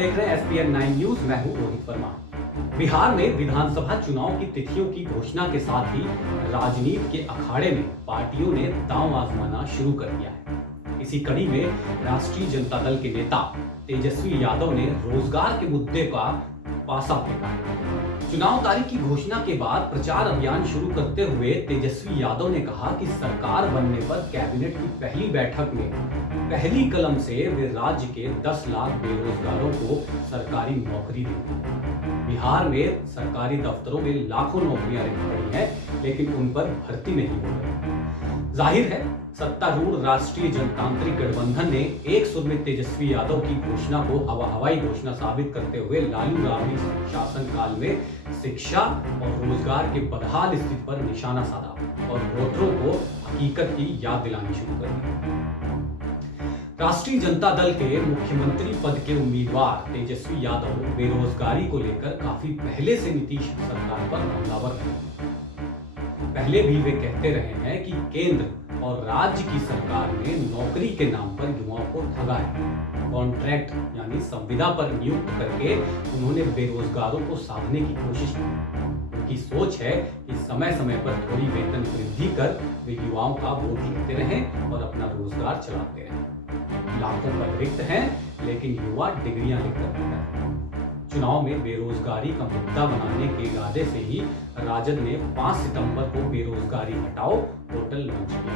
देख रहे हैं एसपीएन 9 न्यूज। मैं हूं रोहित वर्मा। बिहार में विधानसभा चुनाव की तिथियों की घोषणा के साथ ही राजनीति के अखाड़े में पार्टियों ने दांव आजमाना शुरू कर दिया है। इसी कड़ी में राष्ट्रीय जनता दल के नेता तेजस्वी यादव ने रोजगार के मुद्दे का पासा फेंका है। चुनाव तारीख की घोषणा के बाद प्रचार अभियान शुरू करते हुए तेजस्वी यादव ने कहा कि सरकार बनने पर कैबिनेट की पहली बैठक में पहली कलम से वे राज्य के 10 लाख बेरोजगारों को सरकारी नौकरी देंगे। बिहार में सरकारी दफ्तरों में लाखों नौकरियां रिक्त पड़ी हैं, लेकिन उन पर भर्ती नहीं हो रही। जाहिर है, सत्तारूढ़ राष्ट्रीय जनतांत्रिक गठबंधन ने एक सुर में तेजस्वी यादव की घोषणा को हवाई घोषणा साबित करते हुए लालू राबड़ी शासनकाल में शिक्षा और रोजगार के बदहाल स्थिति पर निशाना साधा और वोटरों को हकीकत की याद दिलानी शुरू कर दी। राष्ट्रीय जनता दल के मुख्यमंत्री पद के उम्मीदवार तेजस्वी यादव बेरोजगारी को लेकर काफी पहले से नीतीश सरकार पर हमलावर रहे। पहले भी वे कहते रहे हैं कि केंद्र और राज्य की सरकार ने नौकरी के नाम पर युवाओं को ठगा है। कॉन्ट्रैक्ट यानी संविदा पर नियुक्त करके उन्होंने बेरोजगारों को साधने की कोशिश की। उनकी सोच है कि समय समय पर थोड़ी वेतन वृद्धि कर वे युवाओं का वोट लेते रहें और अपना रोजगार चलाते रहें। लाखों पद रिक्त हैं, लेकिन युवा डिग्रियां लेकर बैठे हैं। चुनाव में बेरोजगारी का मुद्दा बनाने के इरादे से ही राजद ने 5 सितंबर को बेरोजगारी हटाओ पोर्टल लॉन्च किया।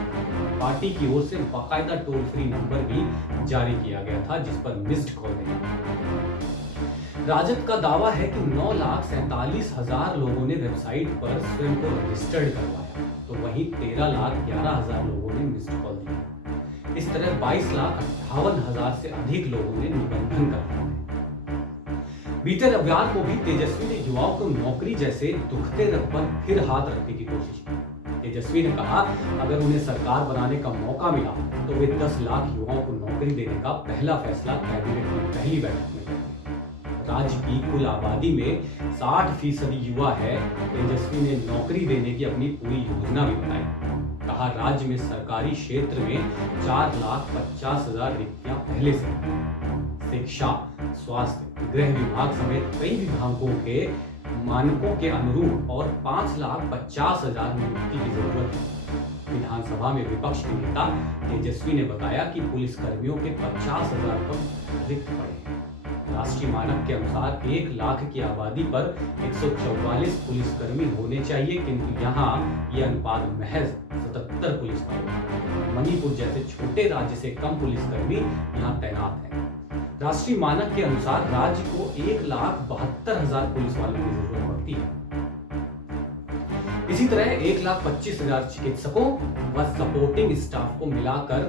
पार्टी की ओर से बाकायदा टोल फ्री नंबर भी जारी किया गया था, जिस पर मिस्ड कॉल देना। राजद का दावा है कि 9,47,000 लोगों ने वेबसाइट पर स्वयं को रजिस्टर्ड करवाया, तो वहीं 13,11,000 लोगों ने मिस्ड कॉल दिया। इस तरह 22,58,000 से अधिक लोगों ने निबंधन करवाया। बीते रविवार को भी तेजस्वी ने युवाओं को नौकरी जैसे दुखते रथ पर फिर हाथ रखने की कोशिश की। तेजस्वी ने कहा, अगर उन्हें सरकार बनाने का मौका मिला तो वे 10 लाख युवाओं को नौकरी देने का पहला फैसला कैबिनेट की पहली बैठक में करेंगे। राज्य की कुल आबादी में 60% युवा है। तेजस्वी ने नौकरी देने की अपनी पूरी योजना भी बताई। कहा, राज्य में सरकारी क्षेत्र में 4,50,000 रिक्तियां पहले से शिक्षा, स्वास्थ्य, गृह विभाग समेत कई विभागों के मानकों के अनुरूप और 5,50,000 नियुक्ति की जरूरत है। विधानसभा में विपक्ष के नेता तेजस्वी ने बताया कि पुलिस कर्मियों के 50,000 पद रिक्त पड़े हैं। राष्ट्रीय मानक के अनुसार 1 लाख की आबादी पर 144 पुलिसकर्मी होने चाहिए, किंतु यहाँ यह अनुपात महज 77 पुलिस वाले। मणिपुर जैसे छोटे राज्य से कम पुलिसकर्मी यहाँ तैनात हैं। राष्ट्रीय मानक के अनुसार राज्य को 1,72,000 पुलिस वालों की जरूरत पड़ती है। इसी तरह 1,25,000 चिकित्सकों व सपोर्टिंग स्टाफ को मिलाकर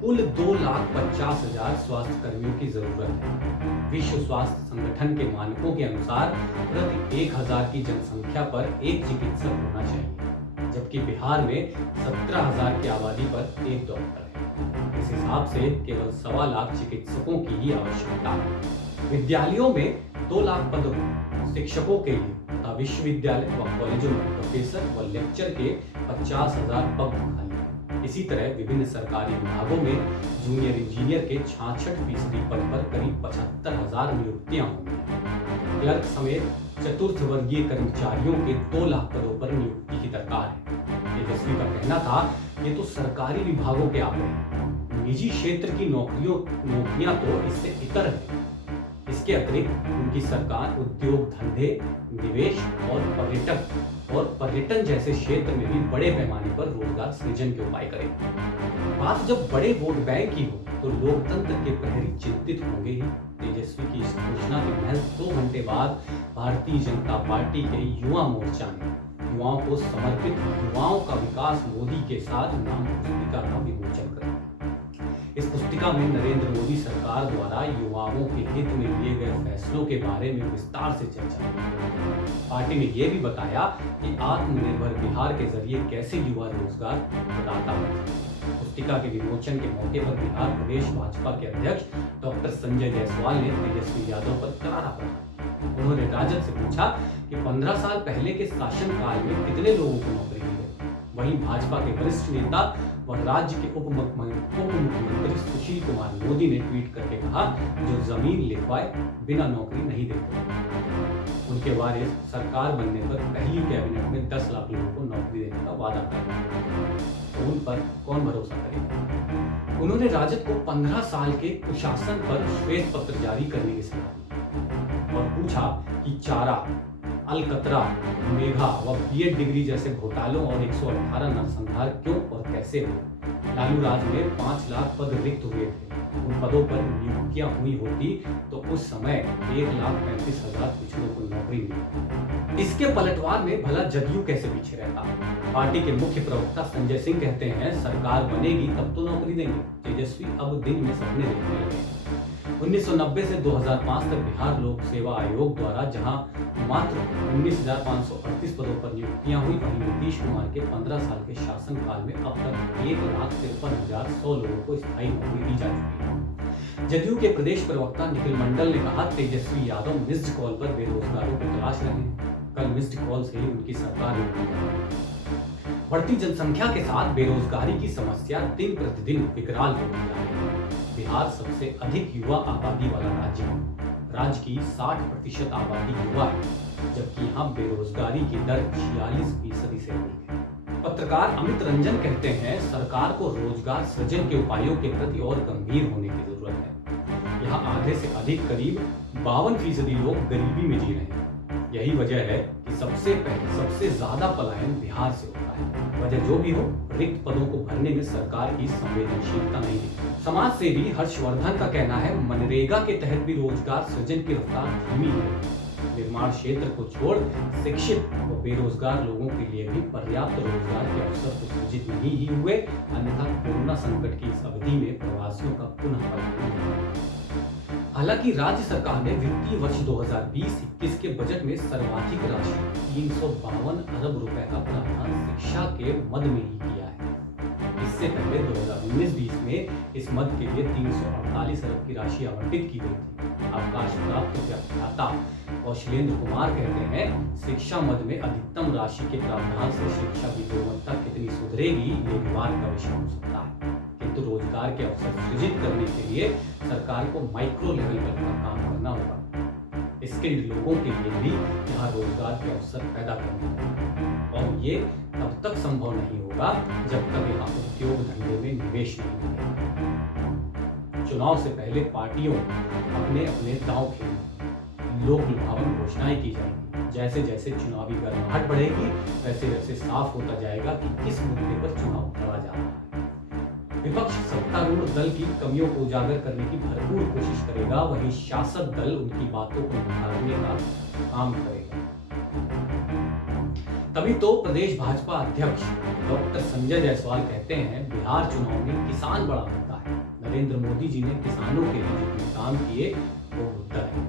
कुल 2,50,000 स्वास्थ्य कर्मियों की जरूरत है। विश्व स्वास्थ्य संगठन के मानकों के अनुसार प्रति 1,000 की जनसंख्या पर एक चिकित्सक होना चाहिए, जबकि बिहार में 17,000 की आबादी पर एक डॉक्टर है। इस हिसाब से केवल 1.25 लाख चिकित्सकों की ही आवश्यकता है। विद्यालयों में 2 लाख पद शिक्षकों के लिए तथा विश्वविद्यालय व कॉलेजों में प्रोफेसर व लेक्चर के 50,000 पद खाली हैं। इसी तरह विभिन्न सरकारी विभागों में जूनियर इंजीनियर के 66% पद पर करीब 75,000 नियुक्तियां होंगी। क्लर्क समेत चतुर्थ वर्गीय कर्मचारियों के 2 लाख पदों पर नियुक्ति की दरकार है। तेजस्वी का कहना था, ये तो सरकारी विभागों के आंकड़े हैं, निजी क्षेत्र की नौकरियां तो इससे इतर है। इसके अतिरिक्त उनकी सरकार उद्योग धंधे, निवेश और पर्यटन जैसे क्षेत्र में भी बड़े पैमाने पर रोजगार सृजन के उपाय करेगी। बात जब बड़े वोट बैंक की हो तो लोकतंत्र के प्रहरी चिंतित होंगे ही। तेजस्वी की इस घोषणा के महज 2 घंटे बाद भारतीय जनता पार्टी के युवा मोर्चा ने युवाओं को समर्पित युवाओं का विकास मोदी के साथ नाम पुस्तिका का विमोचन कर। इस पुस्तिका में नरेंद्र मोदी सरकार द्वारा युवाओं के हित में लिए गए फैसलों के बारे में विस्तार से चर्चा की। पार्टी ने यह भी बताया कि आत्मनिर्भर बिहार के जरिए कैसे युवा रोजगार प्रदाता बने। पुस्तिका के विमोचन के मौके पर बिहार प्रदेश भाजपा के अध्यक्ष डॉक्टर संजय जायसवाल ने तेजस्वी यादव पर करारा प्रहार। उन्होंने राजद से पूछा कि 15 साल पहले के शासनकाल में कितने लोगों को नौकरी दी गई। वहीं भाजपा के वरिष्ठ नेता वह राज्य के उप मुख्यमंत्री सुशील कुमार मोदी ने ट्वीट करके कहा, जो जमीन लिखवाए बिना नौकरी नहीं देते। उनके वारिस सरकार बनने पर पहली कैबिनेट में 10 लाख लोगों को नौकरी देने का वादा कर, तो उन पर कौन भरोसा करेगा। उन्होंने राजद को 15 साल के कुशासन पर श्वेत पत्र जारी करने की सलाह दी और पूछा कि चारा, अलकतरा, मेघा व बीएड डिग्री जैसे घोटालों और 118 नरसंहार क्यों और कैसे हुए। लालू राज में 5 लाख पद रिक्त हुए थे। उन पदों पर नियुक्तियां हुई होती तो उस समय 1,35,000 पिछड़ों को नौकरी मिली। इसके पलटवार में भला जदयू कैसे पीछे रहता। पार्टी के मुख्य प्रवक्ता संजय सिंह कहते हैं, सरकार बनेगी तब तो नौकरी देंगे। तेजस्वी अब दिन में सपने देखने लगे। 1990 से 2005 तक बिहार लोक सेवा आयोग द्वारा जहां मात्र 19,538 पदों पर नियुक्तियां हुई, वहीं नीतीश कुमार के 15 साल के शासनकाल में अब तक 1,53,100 लोगों को स्थायी नौकरी दी जा चुकी है। जदयू के प्रदेश प्रवक्ता निखिल मंडल ने कहा, तेजस्वी यादव मिस्ड कॉल पर बेरोजगारों को तलाश रहे हैं। कल मिस्ड कॉल से ही उनकी सरकार बढ़ती जनसंख्या के साथ बेरोजगारी की समस्या दिन प्रतिदिन विकराल होती जा रही है। बिहार सबसे अधिक युवा आबादी वाला राज्य है। राज्य की 60% आबादी युवा है, जबकि यहाँ बेरोजगारी की दर 46% से अधिक है। पत्रकार अमित रंजन कहते हैं, सरकार को रोजगार सृजन के उपायों के प्रति और गंभीर होने की जरूरत है। यहाँ आधे से अधिक करीब 52% लोग गरीबी में जी रहे हैं। यही वजह है कि सबसे ज्यादा पलायन बिहार से होता है। वजह जो भी हो, रिक्त पदों को भरने में सरकार की संवेदनशीलता नहीं है। समाज सेवी हर्षवर्धन का कहना है, मनरेगा के तहत भी रोजगार सृजन की रफ्तार धीमी है। निर्माण क्षेत्र को छोड़ शिक्षित व बेरोजगार लोगों के लिए भी पर्याप्त रोजगार के अवसर तो सृजित नहीं ही हुए, अन्यथा कोरोना संकट की इस अवधि में प्रवासियों का पुनः पलायन। हालांकि राज्य सरकार ने वित्तीय वर्ष 2020-21 के बजट में सर्वाधिक राशि 352 अरब रुपए का प्रावधान शिक्षा के मद में ही किया है। इससे पहले 2019-20 में इस मद के लिए 348 अरब की राशि आवंटित की गई थी। अवकाश प्राप्त व्याख्याता कौशलेंद्र कुमार कहते हैं, शिक्षा मद में अधिकतम राशि के प्रावधान से शिक्षा की गुणवत्ता कितनी सुधरेगी ये विवाद का विषय हो सकता है, किंतु रोजगार के अवसर सृजित करने के लिए सरकार को माइक्रो लेवल पर काम करना होगा। स्किल्ड लोगों के लिए भी यहाँ रोजगार के अवसर पैदा करना होगा, और ये तब तक संभव नहीं होगा जब तक यहाँ उद्योग धंधे में निवेश नहीं होगा। चुनाव से पहले पार्टियों अपने अपने दांव खेलेंगी, लोक लुभावन घोषणाएं की जाएंगी। जैसे जैसे चुनावी गर्माहट बढ़ेगी, वैसे वैसे साफ होता जाएगा कि किस मुद्दे पर चुनाव लड़ा जा रहा है। विपक्ष सत्तारूढ़ दल की कमियों को उजागर करने की भरपूर कोशिश करेगा, वहीं शासक दल उनकी बातों को निखारने का काम करेगा। तभी तो प्रदेश भाजपा अध्यक्ष डॉक्टर संजय जायसवाल कहते हैं, बिहार चुनाव में किसान बड़ा मुद्दा है। नरेंद्र मोदी जी ने किसानों के लिए जितने काम किए वो मुद्दा है।